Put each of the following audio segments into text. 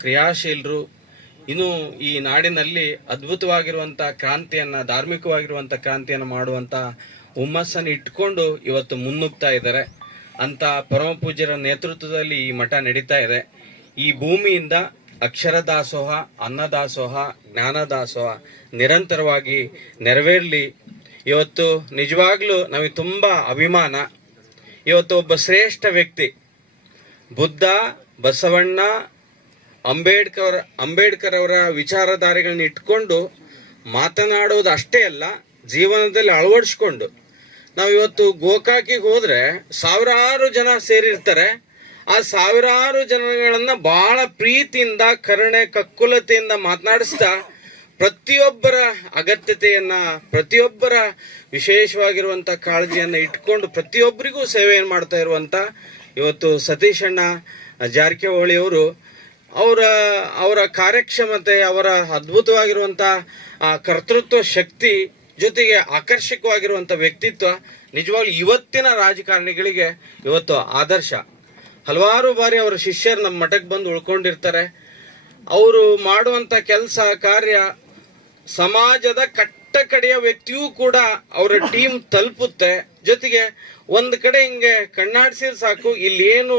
ಕ್ರಿಯಾಶೀಲರು ಇನ್ನು ಈ ನಾಡಿನಲ್ಲಿ ಅದ್ಭುತವಾಗಿರುವಂತಹ ಕ್ರಾಂತಿಯನ್ನ, ಧಾರ್ಮಿಕವಾಗಿರುವಂತಹ ಕ್ರಾಂತಿಯನ್ನು ಮಾಡುವಂತ ಹುಮ್ಮಸ್ಸನ್ನು ಇಟ್ಕೊಂಡು ಇವತ್ತು ಮುನ್ನುಗ್ತಾ ಇದ್ದಾರೆ ಅಂತ ಪರಮ ಪೂಜ್ಯರ ನೇತೃತ್ವದಲ್ಲಿ ಈ ಮಠ ನಡೀತಾ ಇದೆ. ಈ ಭೂಮಿಯಿಂದ ಅಕ್ಷರ ದಾಸೋಹ, ಅನ್ನದಾಸೋಹ, ಜ್ಞಾನ ದಾಸೋಹ ನಿರಂತರವಾಗಿ ನೆರವೇರಲಿ. ಇವತ್ತು ನಿಜವಾಗ್ಲೂ ನಮಗೆ ತುಂಬಾ ಅಭಿಮಾನ. ಇವತ್ತು ಒಬ್ಬ ಶ್ರೇಷ್ಠ ವ್ಯಕ್ತಿ ಬುದ್ಧ, ಬಸವಣ್ಣ, ಅಂಬೇಡ್ಕರ್ ಅವರ ವಿಚಾರಧಾರೆಗಳನ್ನ ಇಟ್ಕೊಂಡು ಮಾತನಾಡೋದು ಅಷ್ಟೇ ಅಲ್ಲ, ಜೀವನದಲ್ಲಿ ಅಳವಡಿಸ್ಕೊಂಡು ನಾವು ಇವತ್ತು ಗೋಕಾಕಿಗೆ ಹೋದ್ರೆ ಸಾವಿರಾರು ಜನ ಸೇರಿರ್ತಾರೆ. ಆ ಸಾವಿರಾರು ಜನಗಳನ್ನ ಬಹಳ ಪ್ರೀತಿಯಿಂದ, ಕರುಣೆ, ಕಕ್ಕುಲತೆಯಿಂದ ಮಾತನಾಡಿಸ್ತಾ ಪ್ರತಿಯೊಬ್ಬರ ಅಗತ್ಯತೆಯನ್ನ, ಪ್ರತಿಯೊಬ್ಬರ ವಿಶೇಷವಾಗಿರುವಂತ ಕಾಳಜಿಯನ್ನ ಇಟ್ಕೊಂಡು ಪ್ರತಿಯೊಬ್ಬರಿಗೂ ಸೇವೆಯನ್ನು ಮಾಡ್ತಾ ಇರುವಂತ ಇವತ್ತು ಸತೀಶಣ್ಣ ಜಾರಕಿಹೊಳಿ ಅವರು ಅವರ ಕಾರ್ಯಕ್ಷಮತೆ, ಅವರ ಅದ್ಭುತವಾಗಿರುವಂತ ಕರ್ತೃತ್ವ ಶಕ್ತಿ ಜೊತೆಗೆ ಆಕರ್ಷಕವಾಗಿರುವಂತ ವ್ಯಕ್ತಿತ್ವ ನಿಜವಾಗ್ಲೂ ಇವತ್ತಿನ ರಾಜಕಾರಣಿಗಳಿಗೆ ಇವತ್ತು ಆದರ್ಶ. ಹಲವಾರು ಬಾರಿ ಅವರ ಶಿಷ್ಯರು ನಮ್ಮ ಮಠಕ್ಕೆ ಬಂದು ಉಳ್ಕೊಂಡಿರ್ತಾರೆ. ಅವರು ಮಾಡುವಂತ ಕೆಲಸ ಕಾರ್ಯ ಸಮಾಜದ ಕಡೆಯ ವ್ಯಕ್ತಿಯೂ ಕೂಡ ಅವರ ಟೀಮ್ ತಲುಪುತ್ತೆ. ಜೊತೆಗೆ ಒಂದ್ ಕಡೆ ಹಿಂಗೆ ಕಣ್ಣಾಡಿಸಿದ್ರೆ ಸಾಕು, ಇಲ್ಲೇನು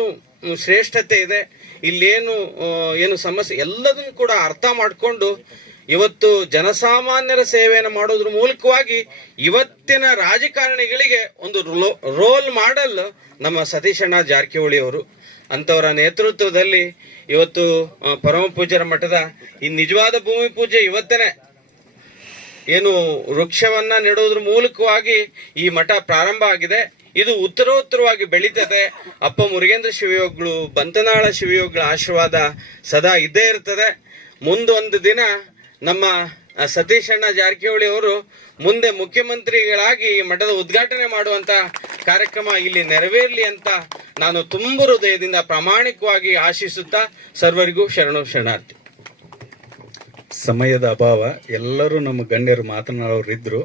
ಶ್ರೇಷ್ಠತೆ ಇದೆ, ಇಲ್ಲೇನು ಸಮಸ್ಯೆ ಎಲ್ಲದನ್ನು ಕೂಡ ಅರ್ಥ ಮಾಡಿಕೊಂಡು ಇವತ್ತು ಜನಸಾಮಾನ್ಯರ ಸೇವೆಯನ್ನು ಮಾಡೋದ್ರ ಮೂಲಕವಾಗಿ ಇವತ್ತಿನ ರಾಜಕಾರಣಿಗಳಿಗೆ ಒಂದು ರೋಲ್ ಮಾಡಲ್ ನಮ್ಮ ಸತೀಶಣ್ಣ ಜಾರಕಿಹೊಳಿ ಅವರು. ಅಂತವರ ನೇತೃತ್ವದಲ್ಲಿ ಇವತ್ತು ಪರಮ ಪೂಜ್ಯರ ಮಠದ ಈ ನಿಜವಾದ ಭೂಮಿ ಪೂಜೆ ಇವತ್ತೇನೆ ಏನು ವೃಕ್ಷವನ್ನ ನೆಡೋದ್ರ ಮೂಲಕವಾಗಿ ಈ ಮಠ ಪ್ರಾರಂಭ ಆಗಿದೆ. ಇದು ಉತ್ತರೋತ್ತರವಾಗಿ ಬೆಳೀತದೆ. ಅಪ್ಪ ಮುರುಗೇಂದ್ರ ಶಿವಯೋಗಿಗಳು, ಬಂತನಾಳ ಶಿವಯೋಗಿಗಳ ಆಶೀರ್ವಾದ ಸದಾ ಇದ್ದೇ ಇರ್ತದೆ. ಮುಂದೊಂದು ದಿನ ನಮ್ಮ ಸತೀಶಣ್ಣ ಜಾರಕಿಹೊಳಿ ಅವರು ಮುಂದೆ ಮುಖ್ಯಮಂತ್ರಿಗಳಾಗಿ ಈ ಮಠದ ಉದ್ಘಾಟನೆ ಮಾಡುವಂತ ಕಾರ್ಯಕ್ರಮ ಇಲ್ಲಿ ನೆರವೇರಲಿ ಅಂತ ನಾನು ತುಂಬ ಹೃದಯದಿಂದ ಪ್ರಾಮಾಣಿಕವಾಗಿ ಆಶಿಸುತ್ತಾ ಸರ್ವರಿಗೂ ಶರಣಾರ್ಥಿ. ಸಮಯದ ಅಭಾವ, ಎಲ್ಲರೂ ನಮ್ಮ ಗಣ್ಯರು ಮಾತನಾಡೋರು ಇದ್ರು.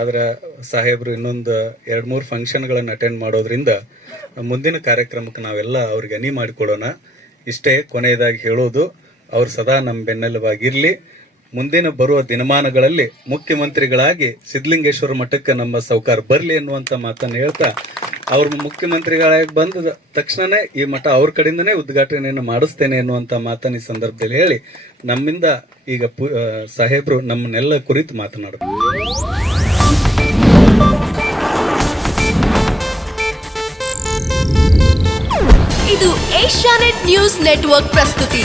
ಆದ್ರೆ ಸಾಹೇಬ್ರು ಇನ್ನೊಂದು 2-3 ಫಂಕ್ಷನ್ಗಳನ್ನು ಅಟೆಂಡ್ ಮಾಡೋದ್ರಿಂದ ಮುಂದಿನ ಕಾರ್ಯಕ್ರಮಕ್ಕೆ ನಾವೆಲ್ಲ ಅವ್ರಿಗೆ ಅನಿ ಮಾಡಿಕೊಡೋಣ. ಇಷ್ಟೇ ಕೊನೆಯದಾಗಿ ಹೇಳೋದು, ಅವ್ರು ಸದಾ ನಮ್ಮ ಬೆನ್ನೆಲುಬಾಗಿರ್ಲಿ. ಮುಂದಿನ ಬರುವ ದಿನಮಾನಗಳಲ್ಲಿ ಮುಖ್ಯಮಂತ್ರಿಗಳಾಗಿ ಸಿದ್ಧಲಿಂಗೇಶ್ವರ ಮಠಕ್ಕೆ ನಮ್ಮ ಸೌಕಾರ ಬರಲಿ ಅನ್ನುವಂಥ ಮಾತನ್ನು ಹೇಳ್ತಾ, ಅವ್ರ ಮುಖ್ಯಮಂತ್ರಿಗಳಾಗಿ ಬಂದ ತಕ್ಷಣನೇ ಈ ಮಠ ಅವ್ರ ಕಡೆಯಿಂದನೇ ಉದ್ಘಾಟನೆಯನ್ನು ಮಾಡಿಸ್ತೇನೆ ಅನ್ನುವಂಥ ಮಾತನ್ನ ಈ ಸಂದರ್ಭದಲ್ಲಿ ಹೇಳಿ, ನಮ್ಮಿಂದ ಈಗ ಸಾಹೇಬ್ರು ನಮ್ಮನ್ನೆಲ್ಲ ಕುರಿತು ಮಾತನಾಡ್ತಾರೆ. ಇದು ಏಷ್ಯಾನೆಟ್ ನ್ಯೂಸ್ ನೆಟ್ವರ್ಕ್ ಪ್ರಸ್ತುತಿ.